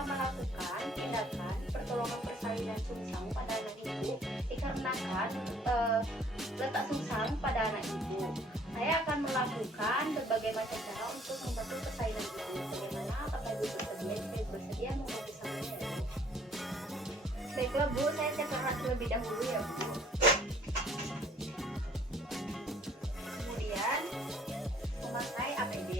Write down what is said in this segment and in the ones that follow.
akan melakukan tindakan pertolongan persalinan sungsang pada anak ibu dikarenakan letak sungsang pada anak ibu. Saya akan melakukan berbagai macam cara untuk membantu persalinan ibu. Bagaimana? Apakah ibu bersedia mengikuti sarannya ya, Bu? Baiklah Bu, saya cek erat terlebih dahulu ya Bu. Kemudian memakai APD.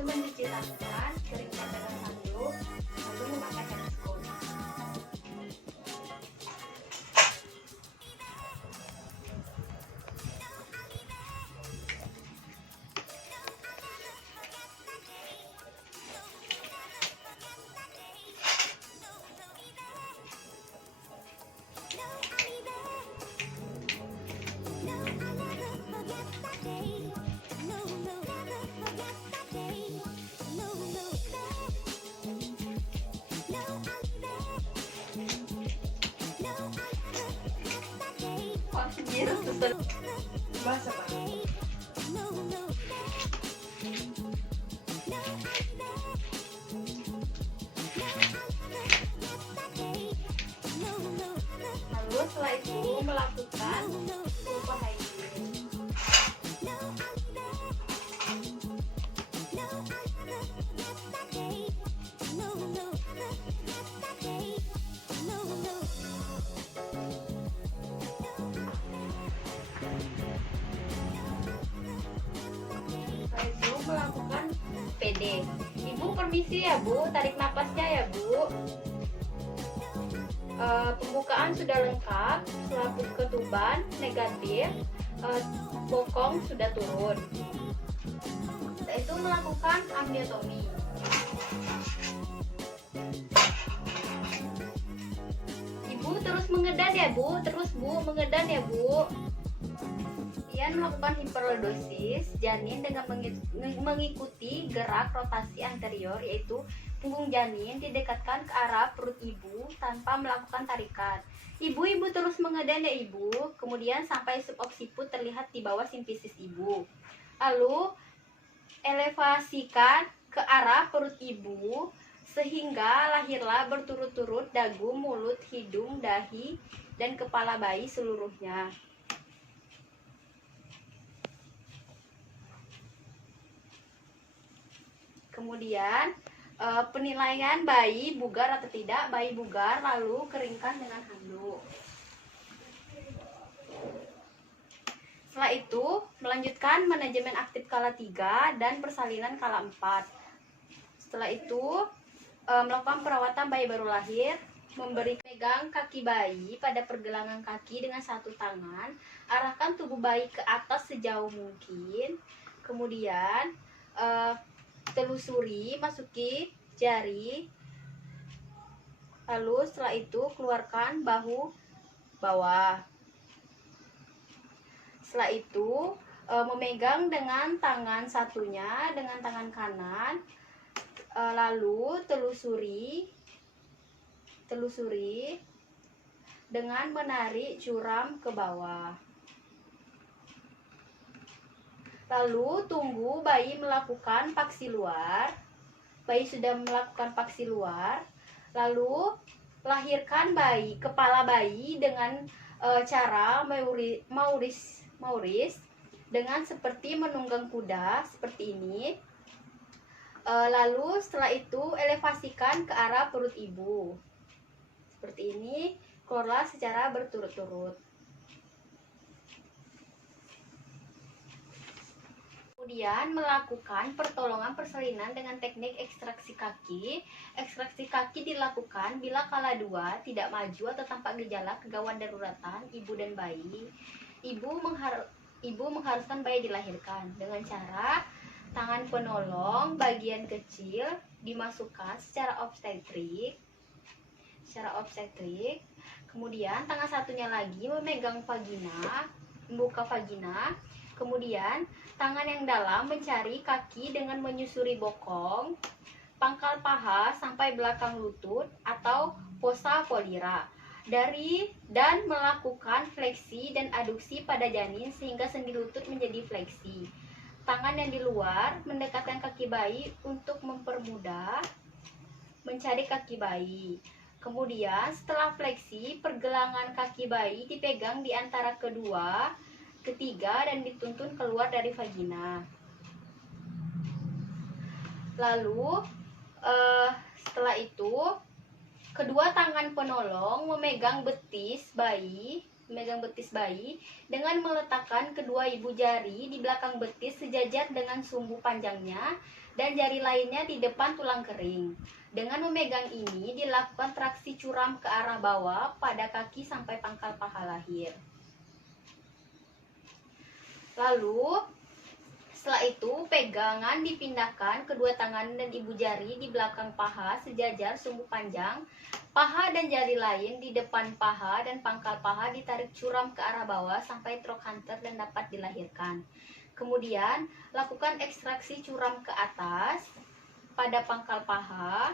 Mencuci tangan, keringkan dengan handuk, lalu memakai handscoon. Bahasa Pak. Lalu setelah itu melakukan pulpa hygiene. Melakukan PD. Ibu permisi ya Bu, tarik napasnya ya Bu. Pembukaan sudah lengkap, selaput ketuban negatif, bokong sudah turun. Setelah itu melakukan amniotomi. Ibu terus mengedan ya Bu, terus Bu mengedan ya Bu. Kemudian melakukan hiperlordosis janin dengan mengikuti gerak rotasi anterior, yaitu punggung janin didekatkan ke arah perut ibu tanpa melakukan tarikan. Ibu terus mengedan ya Ibu, kemudian sampai suboksiput terlihat di bawah simfisis ibu. Lalu elevasikan ke arah perut ibu sehingga lahirlah berturut-turut dagu, mulut, hidung, dahi, dan kepala bayi seluruhnya. Kemudian penilaian bayi bugar atau tidak. Bayi bugar lalu keringkan dengan handuk. Setelah itu melanjutkan manajemen aktif kala 3 dan persalinan kala 4. Setelah itu melakukan perawatan bayi baru lahir, memberi pegang kaki bayi pada pergelangan kaki dengan satu tangan, arahkan tubuh bayi ke atas sejauh mungkin, kemudian telusuri, masuki jari, lalu setelah itu keluarkan bahu bawah. Setelah itu memegang dengan tangan satunya dengan tangan kanan, lalu telusuri dengan menarik curam ke bawah. Lalu tunggu bayi melakukan paksi luar. Bayi sudah melakukan paksi luar. Lalu lahirkan bayi, kepala bayi dengan cara mauris dengan seperti menunggang kuda seperti ini. Lalu setelah itu elevasikan ke arah perut ibu. Seperti ini, keluarlah secara berturut-turut. Kemudian melakukan pertolongan persalinan dengan teknik ekstraksi kaki. Ekstraksi kaki dilakukan bila kala 2 tidak maju atau tampak gejala kegawat daruratan ibu dan bayi. Ibu mengharuskan bayi dilahirkan dengan cara tangan penolong bagian kecil dimasukkan secara obstetrik. Kemudian tangan satunya lagi memegang vagina, membuka vagina. Kemudian tangan yang dalam mencari kaki dengan menyusuri bokong, pangkal paha sampai belakang lutut atau fossa polira. Dan melakukan fleksi dan aduksi pada janin sehingga sendi lutut menjadi fleksi. Tangan yang di luar mendekatkan kaki bayi untuk mempermudah mencari kaki bayi. Kemudian setelah fleksi, pergelangan kaki bayi dipegang di antara kedua, ketiga, dan dituntun keluar dari vagina. Lalu setelah itu, kedua tangan penolong memegang betis bayi dengan meletakkan kedua ibu jari di belakang betis sejajar dengan sumbu panjangnya dan jari lainnya di depan tulang kering. Dengan memegang ini dilakukan traksi curam ke arah bawah pada kaki sampai pangkal paha lahir. Lalu setelah itu pegangan dipindahkan kedua tangan dan ibu jari di belakang paha sejajar sumbu panjang. Paha dan jari lain di depan paha dan pangkal paha ditarik curam ke arah bawah sampai trochanter dan dapat dilahirkan. Kemudian lakukan ekstraksi curam ke atas pada pangkal paha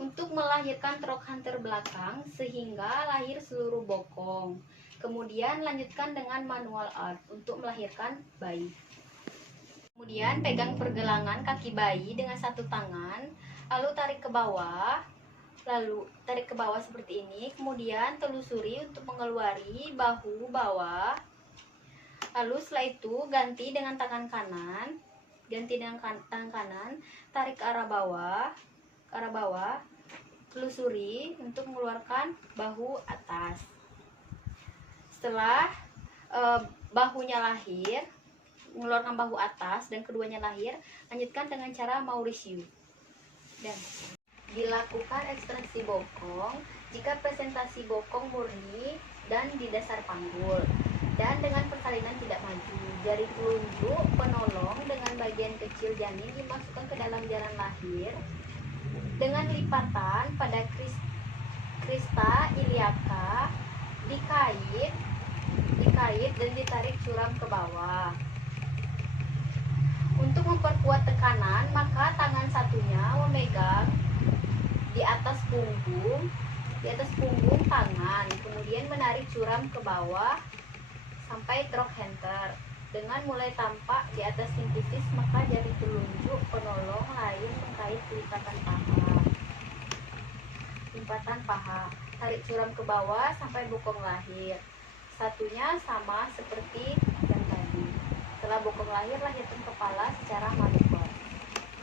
untuk melahirkan trochanter belakang sehingga lahir seluruh bokong. Kemudian lanjutkan dengan manual arch untuk melahirkan bayi. Kemudian pegang pergelangan kaki bayi dengan satu tangan, lalu tarik ke bawah. Seperti ini. Kemudian telusuri untuk mengeluari bahu bawah. Lalu setelah itu ganti dengan tangan kanan. Tangan kanan, tarik ke arah bawah. Telusuri untuk mengeluarkan bahu atas. Setelah bahunya lahir, mengeluarkan bahu atas dan keduanya lahir, lanjutkan dengan cara Mauritius. Dan dilakukan ekstraksi bokong jika presentasi bokong murni dan di dasar panggul dan dengan persalinan tidak maju. Jari telunjuk penolong dengan bagian kecil janin dimasukkan ke dalam jalan lahir dengan lipatan pada krista iliaka, dikait dan ditarik curam ke bawah. Untuk memperkuat tekanan, maka tangan satunya memegang di atas punggung tangan, kemudian menarik curam ke bawah sampai trochanter. Dengan mulai tampak di atas simfisis, maka jari telunjuk penolong lain mengkait lipatan paha. Tarik curam ke bawah sampai bokong lahir. Satunya sama seperti yang tadi. Setelah bokong lahir, lahirkan kepala secara manuver.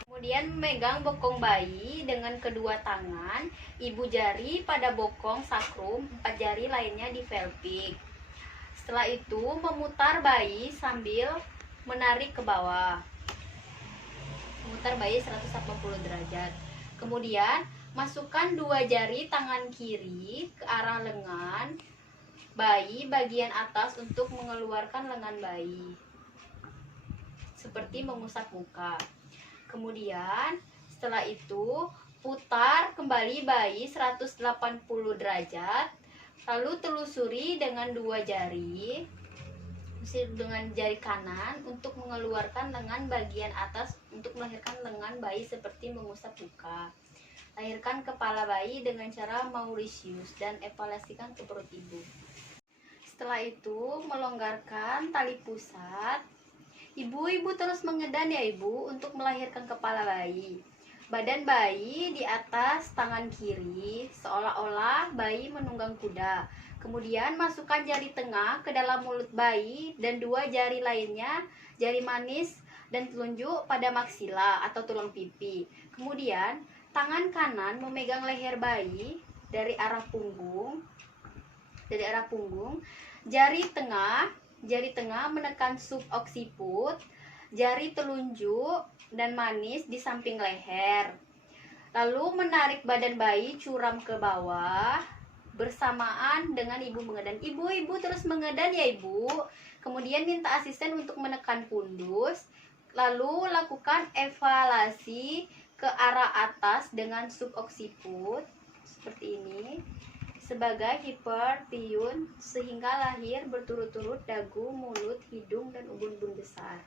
Kemudian memegang bokong bayi dengan kedua tangan, ibu jari pada bokong sakrum, 4 jari lainnya di pelvic. Setelah itu memutar bayi sambil menarik ke bawah. Memutar bayi 180 derajat. Kemudian masukkan 2 jari tangan kiri ke arah lengan bayi bagian atas untuk mengeluarkan lengan bayi. Seperti mengusap muka. Kemudian setelah itu putar kembali bayi 180 derajat, lalu telusuri dengan 2 jari dengan jari kanan untuk mengeluarkan lengan bagian atas untuk melahirkan lengan bayi seperti mengusap muka. Lahirkan kepala bayi dengan cara Mauritius dan evaluasikan ke perut ibu. Setelah itu melonggarkan tali pusat. Ibu terus mengedan ya ibu untuk melahirkan kepala bayi. Badan bayi di atas tangan kiri seolah-olah bayi menunggang kuda. Kemudian masukkan jari tengah ke dalam mulut bayi dan 2 jari lainnya, jari manis dan telunjuk pada maksila atau tulang pipi. Kemudian tangan kanan memegang leher bayi dari arah punggung. Jari tengah menekan suboksiput, jari telunjuk dan manis di samping leher. Lalu menarik badan bayi curam ke bawah bersamaan dengan ibu mengedan. Ibu terus mengedan ya ibu. Kemudian minta asisten untuk menekan pundus. Lalu lakukan evaluasi ke arah atas dengan suboksiput seperti ini. sebagai hiperpiun sehingga lahir berturut-turut dagu, mulut, hidung, dan ubun-ubun besar.